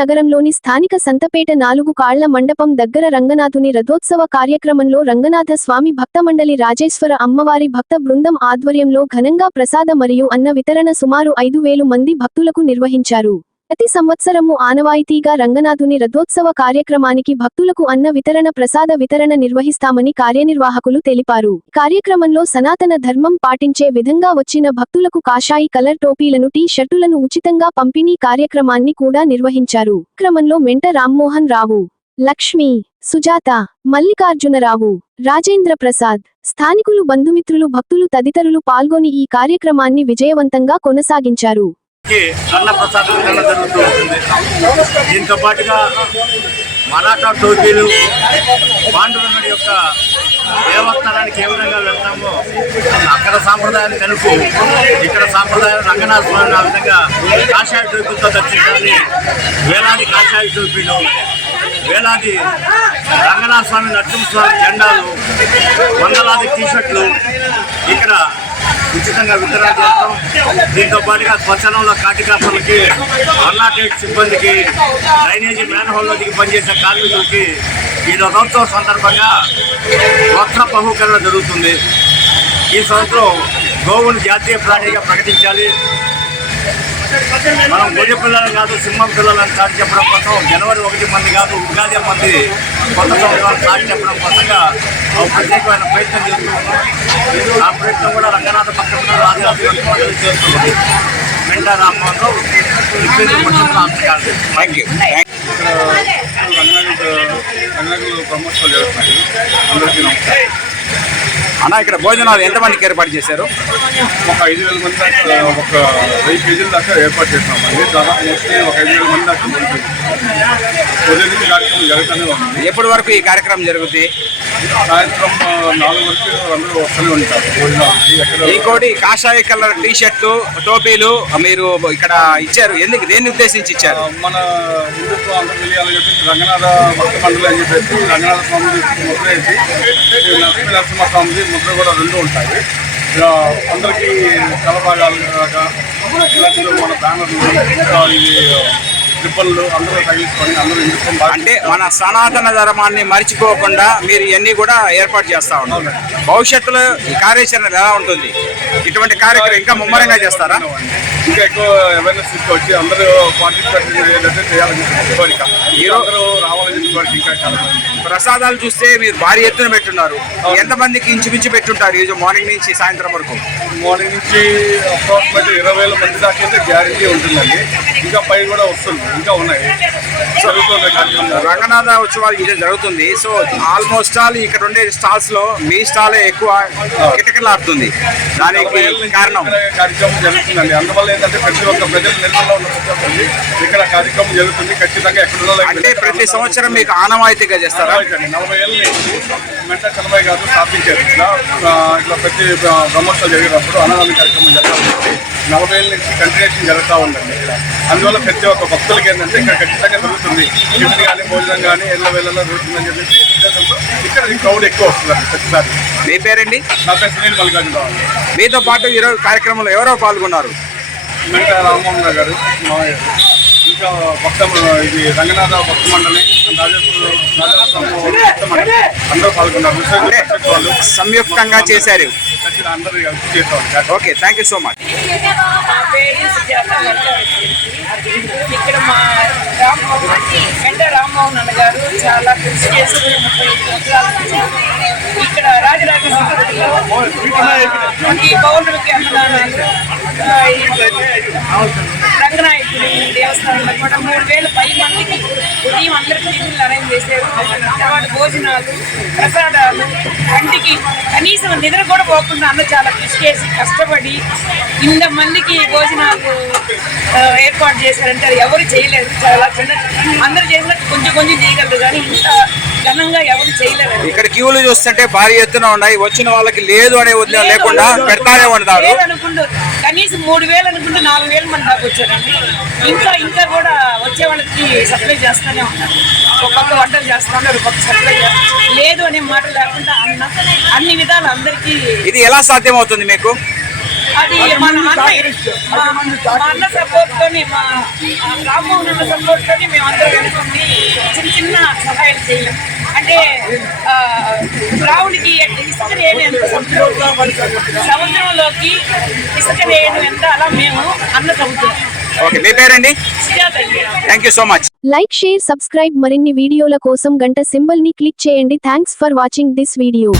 నగరంలోని స్థానిక సంతపేట 4 కాళ్ల మండపం దగ్గర రంగనాథుని రథోత్సవ కార్యక్రమంలో రంగనాథ స్వామి భక్తమండలి రాజేశ్వర అమ్మవారి భక్త బృందం ఆధ్వర్యంలో ఘనంగా ప్రసాద మరియు అన్న వితరణ సుమారు 5,000 మంది భక్తులకు నిర్వహించారు. ప్రతి సంవత్సరము ఆనవాయితీగా రంగనాథుని రథోత్సవ కార్యక్రమానికి భక్తులకు అన్న వితరణ ప్రసాద వితరణ నిర్వహిస్తామని కార్యనిర్వాహకులు తెలిపారు. కార్యక్రమంలో సనాతన ధర్మం పాటించే విధంగా వచ్చిన భక్తులకు కాషాయి కలర్ టోపీలను టీ-షర్టులను ఉచితంగా పంపిణీ కార్యక్రమాన్ని కూడా నిర్వహించారు. క్రమంలో మెంట రామ్మోహన్ రావు, లక్ష్మి, సుజాత, మల్లికార్జునరావు, రాజేంద్ర ప్రసాద్, స్థానికులు, బంధుమిత్రులు, భక్తులు తదితరులు పాల్గొని ఈ కార్యక్రమాన్ని విజయవంతంగా కొనసాగించారు. అన్న ప్రసాదం వితరణ జరుగుతూ ఉంటుంది. దీంతో పాటుగా మరాఠా టోపీలు, పాండురంగుడి యొక్క దేవస్థానానికి ఏ విధంగా వెళ్తామో అక్కడ సాంప్రదాయాన్ని తెలుపు ఇక్కడ సాంప్రదాయం రంగనాథ స్వామిని ఆ విధంగా కాషాయ టోపీలతో దర్శించాలని వేలాది కాషాయ టోపీలు, వేలాది రంగనాథ స్వామి, నరసింహస్వామి జెండాలు, వందలాది టీషర్ట్లు ఇక్కడ ఉచితంగా వితరణ చేస్తాం. దీంతో పాటుగా స్వచ్ఛందంలో కాటికాపర్లకి, 108 సిబ్బందికి, డ్రైనేజీ మ్యాన్హోల్లో దిగి పనిచేసే కార్మికులకి ఈ రథోత్సవ సందర్భంగా ప్రోత్సాహ బహుకరణ జరుగుతుంది. ఈ సంవత్సరం గోవును జాతీయ ప్రాణిగా ప్రకటించాలి. మనం గొర్రె పిల్లలు కాదు, సింహం పిల్లలను చాటి చెప్పడం కోసం జనవరి 1 మంది కాదు, ఉగాది మంది కొత్త సంవత్సరాలు చాటి చెప్పడం కోసంగా ప్రత్యేకమైన ప్రయత్నం చేస్తున్నాం. ఆ ప్రయత్నం కూడా రంగనాథ భక్త రాజు చేస్తుంది. మెంట రామ్మోహన్ రావు, రంగనాథులు బ్రహ్మోత్సవాలు జరుగుతున్నాయి. అందరికీ నమస్కారం. అన్న, ఇక్కడ భోజనాలు ఎంతమందికి ఏర్పాటు చేశారు? ఒక 5,000 మంది దాకా, ఒక 1000 కేజీల దాకా ఏర్పాటు చేస్తున్నామండి. దాదాపు మోస్ట్లీ ఒక 5,000 మంది దాకా ఉదయం నుంచి కార్యక్రమం జరుగుతూనే ఉంది. ఎప్పటి వరకు ఈ కార్యక్రమం జరుగుతుంది? సాయంత్రం 4 వరకు అందరూ వస్తూనే ఉంటారు భోజనాలకి. ఇంకోటి కాషాయ కలర్ టీ షర్ట్లు, టోపీలు మీరు ఇక్కడ ఇచ్చారు. ఎందుకు, దేన్ని ఉద్దేశించి ఇచ్చారు? మన హిందుత్వం అందరూ తెలియాలని చెప్పేసి రంగనాథ భక్త మండలి అని చెప్పేసి రంగనాథ స్వామి ముద్ర వేసి, లక్ష్మీ నరసింహస్వామి ముద్ర కూడా 2 ఉంటాయి. అందరికీ కలభాగాలు ఇలాంటి మన బ్యానర్లు, ఇది రిబ్బన్లు అందరూ తగిలించుకొని అందరూ హిందుత్వం అంటే మన సనాతన ధర్మాన్ని మర్చిపోకుండా మీరు ఇవన్నీ కూడా ఏర్పాటు చేస్తా ఉన్నారు. భవిష్యత్తులో ఈ కార్యాచరణ ఎలా ఉంటుంది? ఇటువంటి కార్యక్రమం ఇంకా ముమ్మరంగా చేస్తారా? ఇంకా ఎక్కువ అవేర్నెస్ తీసుకొచ్చి అందరూ పార్టిసిపేట్ చేయాలని కోరిక. అందరూ రావాలని కోరిక. ఇంకా చాలా ప్రసాదాలు చూస్తే మీరు భారీ ఎత్తున పెట్టున్నారు. ఎంతమందికి ఇంచుమించు పెట్టుంటారు ఈరోజు మార్నింగ్ నుంచి సాయంత్రం వరకు? మార్నింగ్ నుంచి అప్రాక్సిమేట్ 20,000 మంది దాకా అయితే గ్యారెంటీ ఉంటుందండి. ఇంకా పై కూడా వస్తుంది, ఇంకా ఉన్నాయి. జరుగుతుంది కార్యక్రమం. రంగనాథ ఉత్సవాలు ఇది జరుగుతుంది. సో ఆల్మోస్ట్ ఆల్ ఇక్కడ ఉండే స్టాల్స్ లో మీ స్టాలే ఎక్కువ కిటకిలాడుతుంది. దానికి కారణం కార్యక్రమం జరుగుతుందండి. అందువల్ల ఏంటంటే ప్రతి ఒక్క ప్రజల నిర్మల్లో ఉన్న ఇక్కడ కార్యక్రమం జరుగుతుంది. ఖచ్చితంగా ఎక్కడ అంటే ప్రతి సంవత్సరం మీకు ఆనవాయితీగా చేస్తారా? 40 ఏళ్ళ నుంచి మెంట కనబాయి గారు స్థాపించారు. ఇట్లా ప్రతి బ్రహ్మోత్సవం జరిగేటప్పుడు అన్నదాన కార్యక్రమం జరగాలి. 40 ఏళ్ళ నుంచి కంటిన్యూషన్ జరుగుతూ ఉందండి ఇక్కడ. అందువల్ల ప్రతి ఒక్క భక్తులకి ఏంటంటే ఇక్కడ ఖచ్చితంగా జరుగుతుంది. టిఫిన్ కానీ భోజనం కానీ ఎల్ల వేళల్లో జరుగుతుందని చెప్పేసి ఉద్దేశంతో ఇక్కడ క్రౌడ్ ఎక్కువ వస్తుందండి ప్రతిసారి. మీ పేరండి? నా పేరు సునీల్ మల్లికార్జునరావు. మీతో పాటు ఈరోజు కార్యక్రమంలో ఎవరో పాల్గొన్నారు? మెంట రామ్మోహన్ గారు, ఇంకా భక్త, ఇది రంగనాథ భక్త మండలి, అందరూ పాల్గొన్నారు. సంయుక్తంగా చేశారు. అందరూ కలిసి చేస్తాం. Okay, thank you so much. ఇక్కడ మా మెంట రామ్మోహన్ అన్న గారు చాలా కృషి చేసి 35 సంవత్సరాల నుంచి ఇక్కడ రాజరాజేశ్వరిలో ఈ పౌరులకి అన్నదానాలు, రంగనాయకుడి దేవస్థానంలో కూడా 3,000 పై మందికి ఉదయం అందరికీ టిఫిన్లు అరేంజ్ చేశారు. తర్వాత భోజనాలు, ప్రసాదాలు, కంటికి కనీసం నిద్ర కూడా పోకుండా అందరూ చాలా కృషి చేసి కష్టపడి ఇంతమందికి భోజనాలు ఏర్పాటు చేశారంటే అది ఎవరు చేయలేరు. చాలా చిన్న, అందరూ చేసినట్టు కొంచెం కొంచెం చేయగలరు కానీ ఇంత ఘనంగా ఎవరు చేయలేరు. ఇక్కడ క్యూలు చూస్తుంటే భారీ ఎత్తున ఉన్నాయి. వచ్చిన వాళ్ళకి లేదు అనే ఉద్యోగం లేకుండా పెడతానే ఉంటారు. లేదనుకుంటూ కనీసం 3,000 అనుకుంటే 4,000 మంది దాకా వచ్చారండి. ఇంకా కూడా వచ్చే వాళ్ళకి సప్లై చేస్తూనే ఉన్నారు. ఒక్కొక్క వంటలు చేస్తూ ఉన్నారు, ఒక్కొక్క సప్లై లేదు అనే మాట లేకుండా అన్ని విధాలు అందరికీ. ఇది ఎలా సాధ్యమవుతుంది మీకు? అది మన అన్న సపోర్ట్ తోని మా రామ్మోహన్ అన్న సపోర్ట్ తోని మేము అందరూ వెనుకుండి చిన్న చిన్న సహాయాలు చేయం. అంటే రావుడికి ఇసుక రేణు ఎంత సముద్రంలోకి ఇసుక రేణు ఎంత అలా మేము అన్న సముద్రం. ఓకే, మీ పేరండి? Sujatha. Thank you so much. Like, share, subscribe. మరిన్ని వీడియోల కోసం గంట సింబల్ ని క్లిక్ చేయండి. Thanks for watching this video.